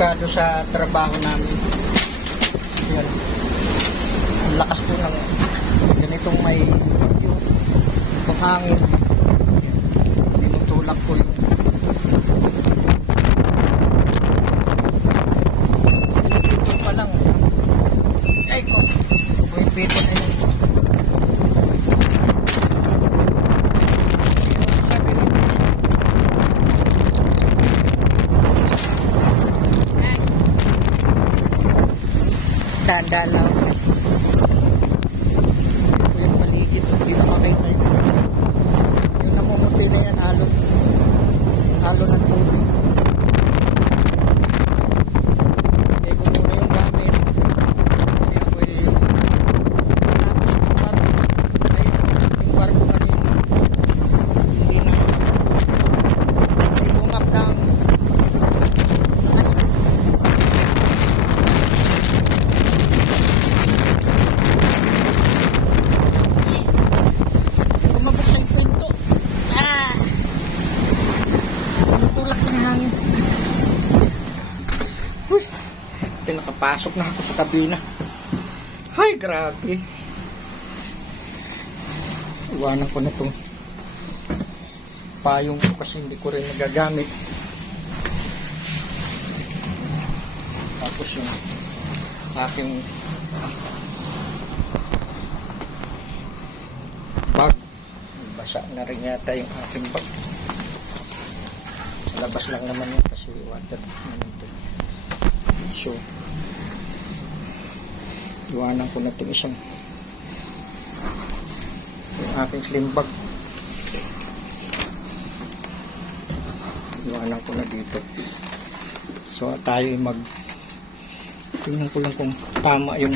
delikado sa trabaho namin. Yan. Ang lakas po ng ganitong may bagyo. Itong hangin. Tinutulak po yung dalaw Pinakapasok na ako sa kabina. Ay, grabe. Iwanan ko na itong payong ko kasi hindi ko rin nagagamit. Tapos yung aking bag. Basa na rin yata yung aking bag. Sa labas lang naman yan kasi water naman ito. So, iwanan ko na itong isang yung aking slim bag. Iwanan ko na dito. So, tayo ay mag tingnan ko lang kung tama yung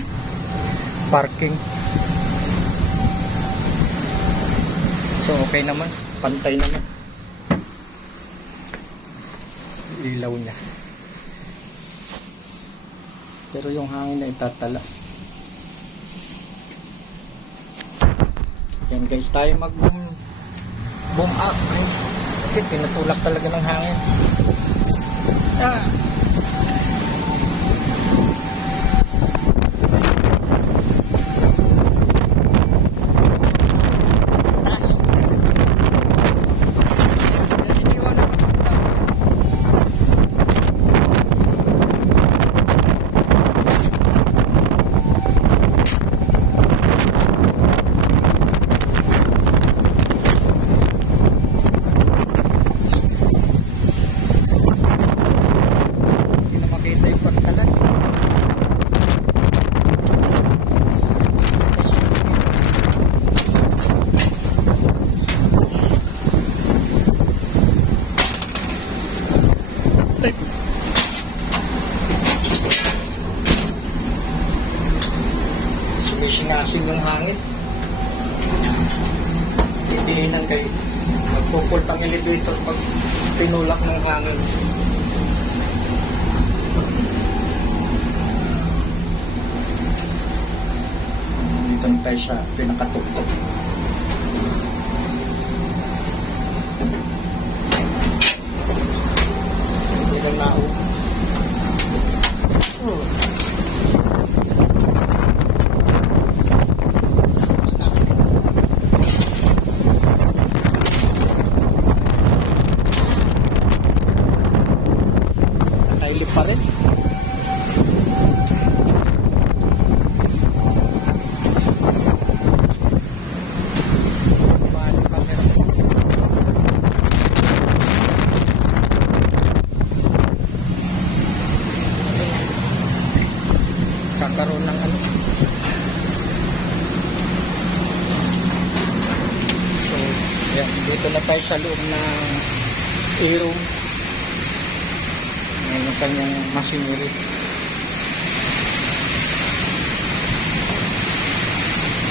parking. So okay naman, pantay naman. Ilaw niya. Pero yung hangin na itatala. Yan guys, tayo mag boom boom up guys. Kasi tinutulak talaga ng hangin. Ah. Taas. Siniwan ako ng tao. Hindi na makita yung pagtalan. Sumisinasin yung hangin. Hidiinan kayo. Magpupul pang elevator pag tinulak ng hangin. Dito na tayo sa pinakatuktok. Hindi lang nao. Oh. Nakailip pa rin. Mahal yung camera. Kakaroon ng ano. So, yan. Dito na tayo sa loob ng A-room. Ngayon yung kanyang machinery.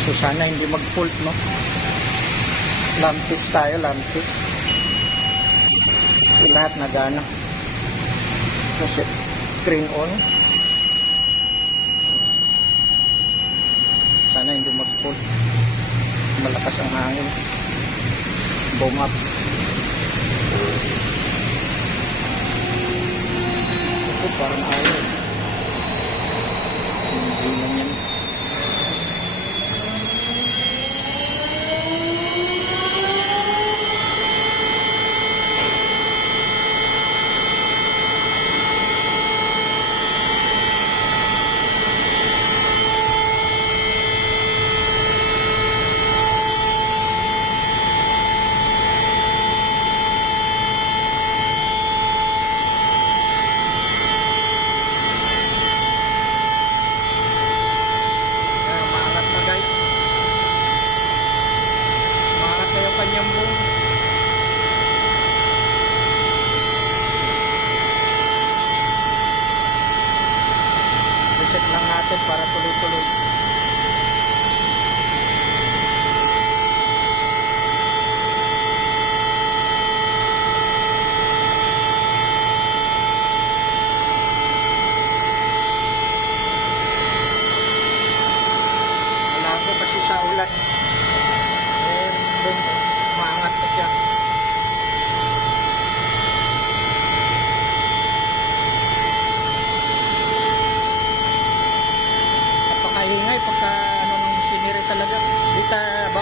So, sana hindi mag-fault, no? Lampis tayo, lampis. So, lahat nagana. Kasi, screen on. Sana hindi mag-fault. Malakas ang hangin. bùng up Hãy subscribe không bỏ lỡ những video hấp dẫn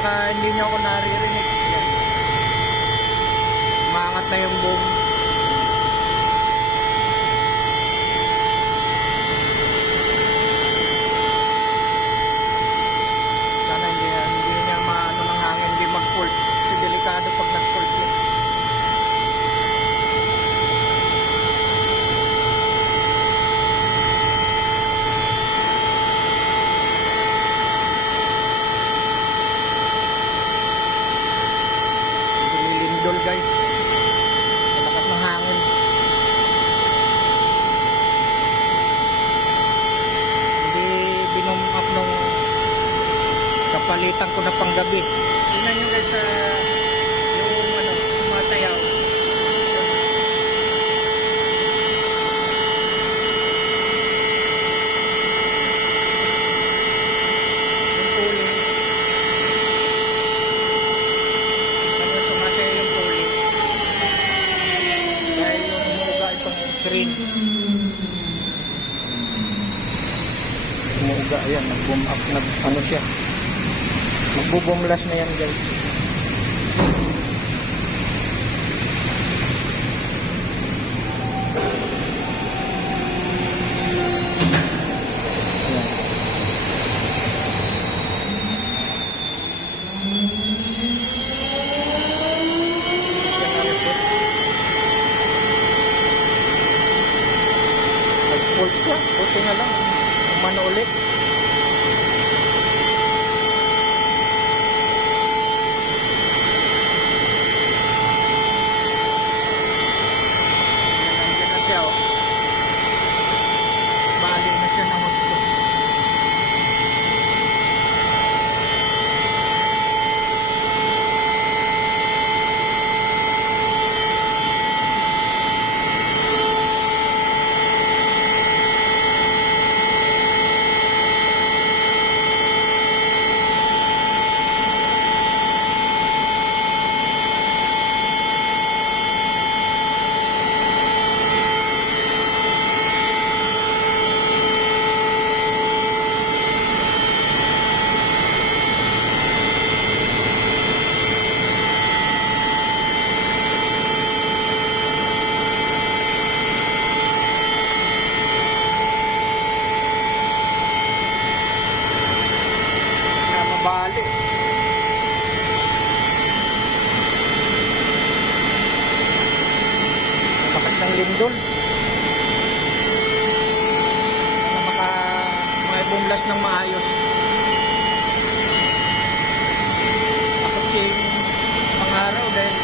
baka hindi niyo ako naririnig. Yan. Maangat na yung boom. Sana hindi, hindi niya maano ng hangin, hindi mag-fault. Kasi delikado pag nag-fault yun. Lumilindol guys. Malakas ng hangin. Hindi binom up nung kapalitan ko na panggabi. Tingnan nyo guys sa yung ano, sumasayaw. Yung. Ano sumasayaw itong screen. Umuga, ayan, nag-boom up, nag, ano siya, Magbubumlas na yan guys. Ayan. Siya na-reset. Nag-fault siya. Buti na lang. Umano ulit. Nandiyan na siya, oh. Bali na siya ng gusto. Na mabali. Lakas ng lindol. Na maka may bumlas ng maayos. Takot si pangaraw dahil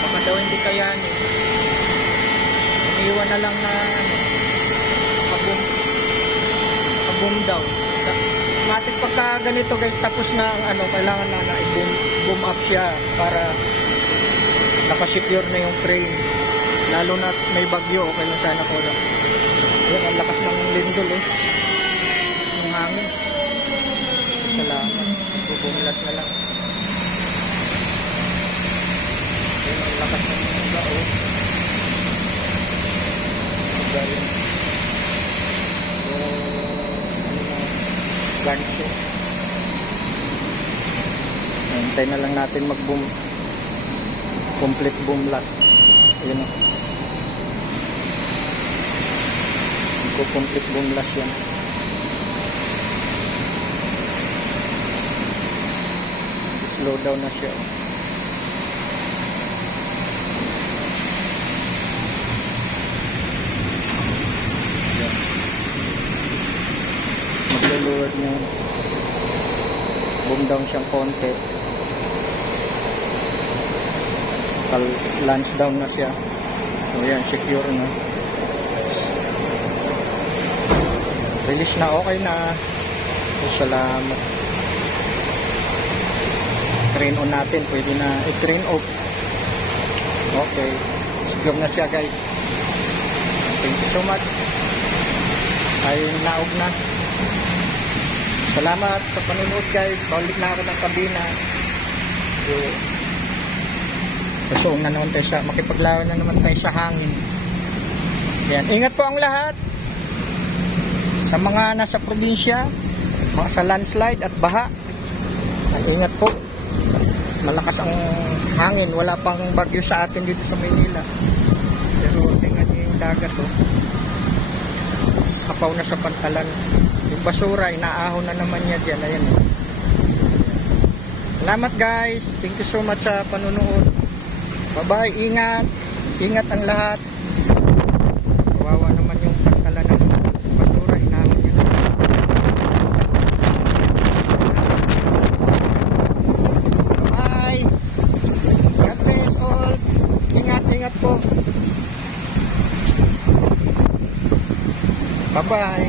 baka daw hindi kayanin. Iniwan na lang na ano, kabum, kabum daw. Matik pagka ganito guys, tapos na ano, kailangan na na i-boom boom up siya para nakasecure na yung frame. Lalo na may bagyo, okay lang sana ko na. Yan, ang lakas ng lindol eh. Yung hangin. Salamat. Bubumulat na lang. Gancho. Hintay na lang natin mag-boom. Complete boom last. Ayun o. Magko-complete boom last yan. Slow down na siya. oh. Yan. Maglo-lower niya. Boom down siyang konti. Kal launch down na siya. O yan, secure na. Release na, okay na. Salamat. Train on natin, pwede na i-train off. Okay. Secure na siya guys. Thank you so much. Ay naog na. Salamat sa panunood guys. Balik na ako ng kabina. So, gusto na naman tayo sa, makipaglawan na naman tayo sa hangin. Yan. Ingat po ang lahat. Sa mga nasa probinsya, mga sa landslide at baha. Ingat po. Malakas ang hangin. Wala pang bagyo sa atin dito sa Maynila. Pero tingnan niyo yung dagat oh. Kapaw na sa pantalan. Basura, inaahon na naman niya dyan. Ayan. Salamat guys. Thank you so much sa panunood. Bye-bye. Ingat. Ingat ang lahat. Kawawa naman yung pantalan ng basura. Inaahon niya. Bye. God bless all. Ingat, ingat po. Bye-bye.